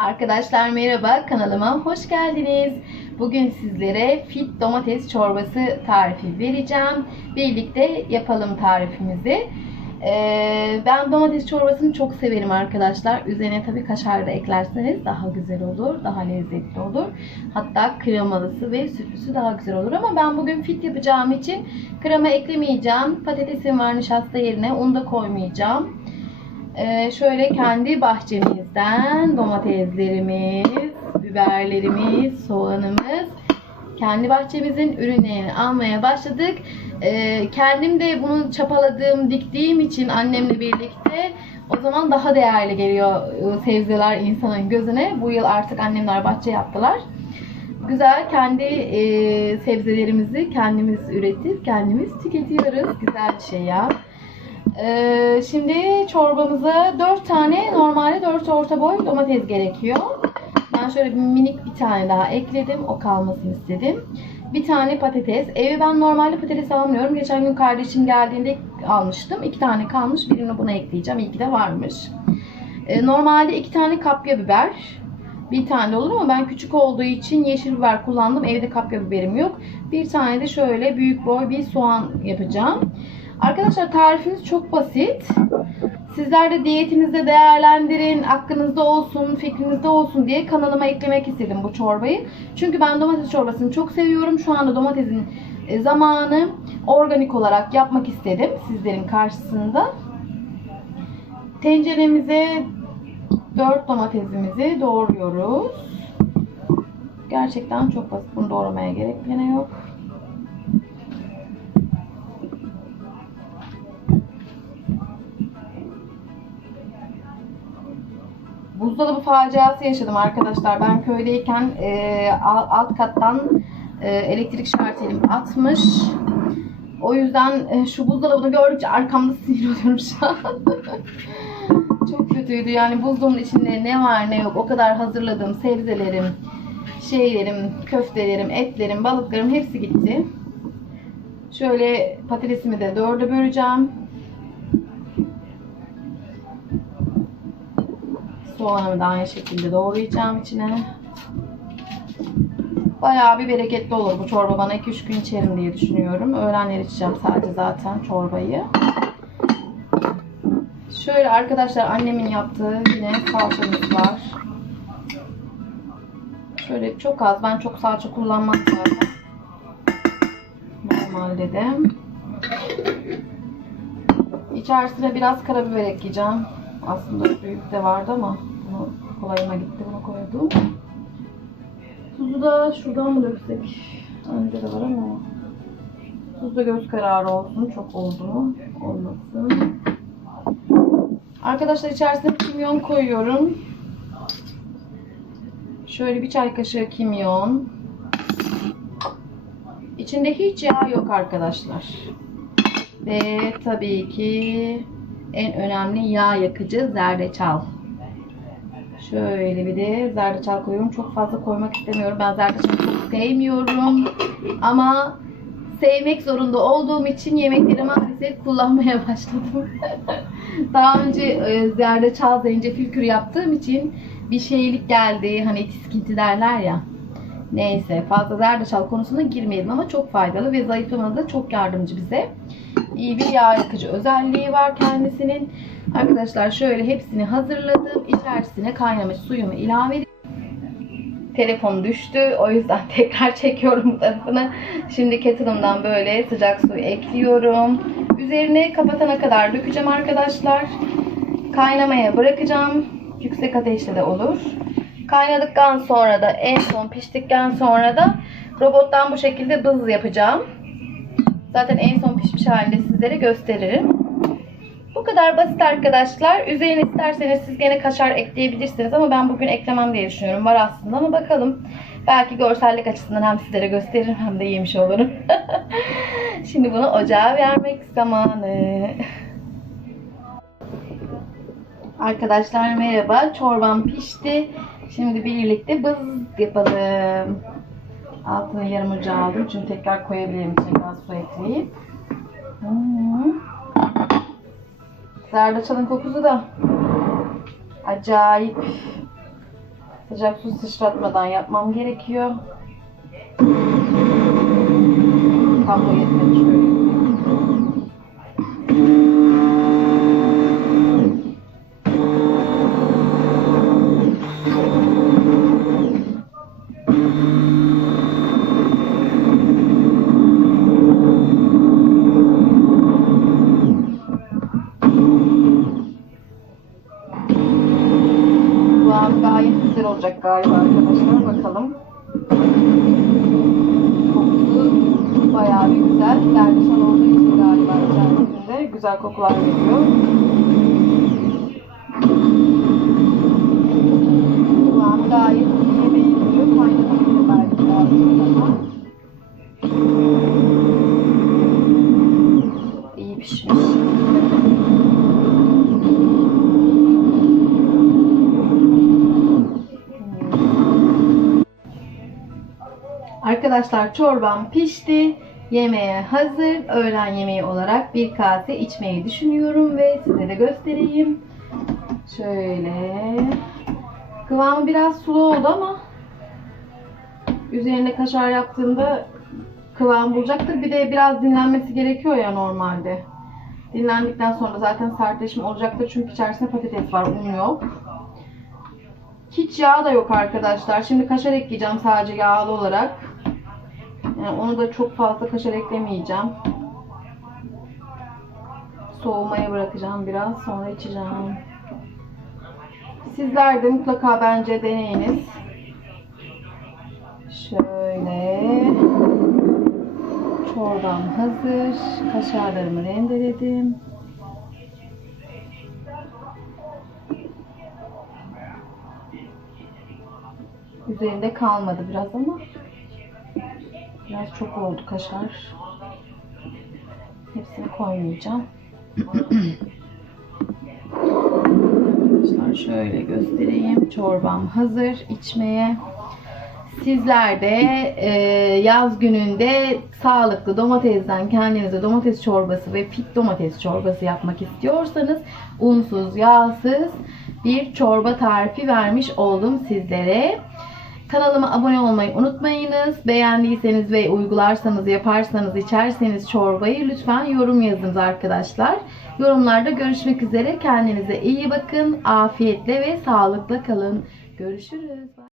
Arkadaşlar merhaba kanalıma hoş geldiniz. Bugün sizlere fit domates çorbası tarifi vereceğim. Birlikte yapalım tarifimizi. Ee, ben domates çorbasını çok severim arkadaşlar. Üzerine tabii kaşar da eklerseniz daha güzel olur, daha lezzetli olur. Hatta kremalısı ve sütlüsü daha güzel olur ama ben bugün fit yapacağım için krema eklemeyeceğim. Patatesim var nişasta yerine onu da koymayacağım. Ee, şöyle kendi bahçemizden domateslerimiz, biberlerimiz, soğanımız, kendi bahçemizin ürünlerini almaya başladık. Ee, kendim de bunu çapaladım, diktiğim için annemle birlikte o zaman daha değerli geliyor e, sebzeler insanın gözüne. Bu yıl artık annemler bahçe yaptılar. Güzel kendi e, sebzelerimizi kendimiz üretip kendimiz tüketiyoruz. Güzel bir şey ya. Ee, şimdi çorbamıza 4 tane normalde 4 orta boy domates gerekiyor. Ben şöyle bir minik bir tane daha ekledim. O kalmasını istedim. Bir tane patates. Evi ben normalde patates almıyorum. Geçen gün kardeşim geldiğinde almıştım. İki tane kalmış. Birini buna ekleyeceğim. İyi ki de varmış. Ee, normalde iki tane kapya biber. Bir tane olur ama ben küçük olduğu için yeşil biber kullandım. Evde kapya biberim yok. Bir tane de şöyle büyük boy bir soğan yapacağım. Arkadaşlar tarifimiz çok basit. Sizler de diyetinizde değerlendirin, aklınızda olsun, fikrinizde olsun diye kanalıma eklemek istedim bu çorbayı. Çünkü ben domates çorbasını çok seviyorum. Şu anda domatesin e, zamanı organik olarak yapmak istedim sizlerin karşısında. Tenceremize 4 domatesimizi doğruyoruz. Gerçekten çok basit. Bunu doğramaya gerek bile yok. Buzdolabı faciası yaşadım arkadaşlar. Ben köydeyken e, alt kattan e, elektrik şartelim atmış. O yüzden e, şu buzdolabını gördükçe arkamda sinir oluyorum şu an. Çok kötüydü yani buzdolabının içinde ne var ne yok o kadar hazırladığım sebzelerim, şeylerim, köftelerim, etlerim, balıklarım hepsi gitti. Şöyle patatesimi de dörde böleceğim. Soğanımı da aynı şekilde doğrayacağım içine. Bayağı bir bereketli olur bu çorba. Bana 2-3 gün içerim diye düşünüyorum. Öğlenler içeceğim sadece zaten çorbayı. Şöyle arkadaşlar annemin yaptığı yine salçamız var. Şöyle çok az. Ben çok salça kullanmam zaten. Normalde de. İçerisine biraz karabiber ekleyeceğim. Aslında büyük de vardı ama bunu kolayıma gitti. Bunu koydum. Tuzu da şuradan mı döksek? Önce de var ama tuz da göz kararı olsun. Çok oldu mu? Olmasın. Arkadaşlar içerisine kimyon koyuyorum. Şöyle bir çay kaşığı kimyon. İçinde hiç yağ yok arkadaşlar. Ve tabii ki en önemli yağ yakıcı zerdeçal. Şöyle bir de zerdeçal koyuyorum. Çok fazla koymak istemiyorum. Ben zerdeçalı çok sevmiyorum. Ama sevmek zorunda olduğum için yemekleri maalesef kullanmaya başladım. Daha önce e, zerdeçal, zencefil kürü yaptığım için bir şeylik geldi. Hani tiskinti derler ya. Neyse fazla zerdeçal konusuna girmeyelim ama çok faydalı ve zayıflamada da çok yardımcı bize. İyi bir yağ yakıcı özelliği var kendisinin. Arkadaşlar şöyle hepsini hazırladım. İçerisine kaynamış suyumu ilave edip telefon düştü. O yüzden tekrar çekiyorum bu tarafını. Şimdi kettle'ımdan böyle sıcak su ekliyorum. Üzerine kapatana kadar dökeceğim arkadaşlar. Kaynamaya bırakacağım. Yüksek ateşte de olur. Kaynadıktan sonra da en son piştikten sonra da robottan bu şekilde bız yapacağım. Zaten en son pişmiş halinde sizlere gösteririm. Bu kadar basit arkadaşlar. Üzerine isterseniz siz gene kaşar ekleyebilirsiniz ama ben bugün eklemem diye düşünüyorum. Var aslında ama bakalım. Belki görsellik açısından hem sizlere gösteririm hem de yemiş olurum. Şimdi bunu ocağa vermek zamanı. Arkadaşlar merhaba. Çorbam pişti. Şimdi birlikte bız yapalım. Altını yarım ocağa aldım. Çünkü tekrar koyabilirim. Tekrar su ekleyip. Hmm. Zerdeçalın kokusu da acayip. Sıcak su sıçratmadan yapmam gerekiyor. Olacak galiba arkadaşlar. Bakalım. Kokusu bayağı bir güzel. Zerdeçal olduğu için galiba içerisinde güzel kokular veriyor. An gayet iyiye benziyor. Kaynatabilir belki birazcık daha. Arkadaşlar çorbam pişti. Yemeğe hazır. Öğlen yemeği olarak bir kase içmeyi düşünüyorum ve size de göstereyim. Şöyle. Kıvamı biraz sulu oldu ama üzerine kaşar yaptığımda kıvam bulacaktır. Bir de biraz dinlenmesi gerekiyor ya normalde. Dinlendikten sonra zaten sertleşme olacaktır. Çünkü içerisinde patates var, un yok. Hiç yağ da yok arkadaşlar. Şimdi kaşar ekleyeceğim sadece yağlı olarak. Yani onu da çok fazla kaşar eklemeyeceğim. Soğumaya bırakacağım biraz. Sonra içeceğim. Sizler de mutlaka bence deneyiniz. Şöyle. Çorbam hazır. Kaşarlarımı rendeledim. Üzerinde kalmadı biraz ama biraz çok oldu kaşar. Hepsini koymayacağım. Arkadaşlar şöyle göstereyim. Çorbam hazır içmeye. Sizler de e, yaz gününde sağlıklı domatesden kendinize domates çorbası ve fit domates çorbası yapmak istiyorsanız unsuz, yağsız bir çorba tarifi vermiş oldum sizlere. Kanalıma abone olmayı unutmayınız. Beğendiyseniz ve uygularsanız, yaparsanız, içerseniz çorbayı lütfen yorum yazınız arkadaşlar. Yorumlarda görüşmek üzere. Kendinize iyi bakın. Afiyetle ve sağlıkla kalın. Görüşürüz.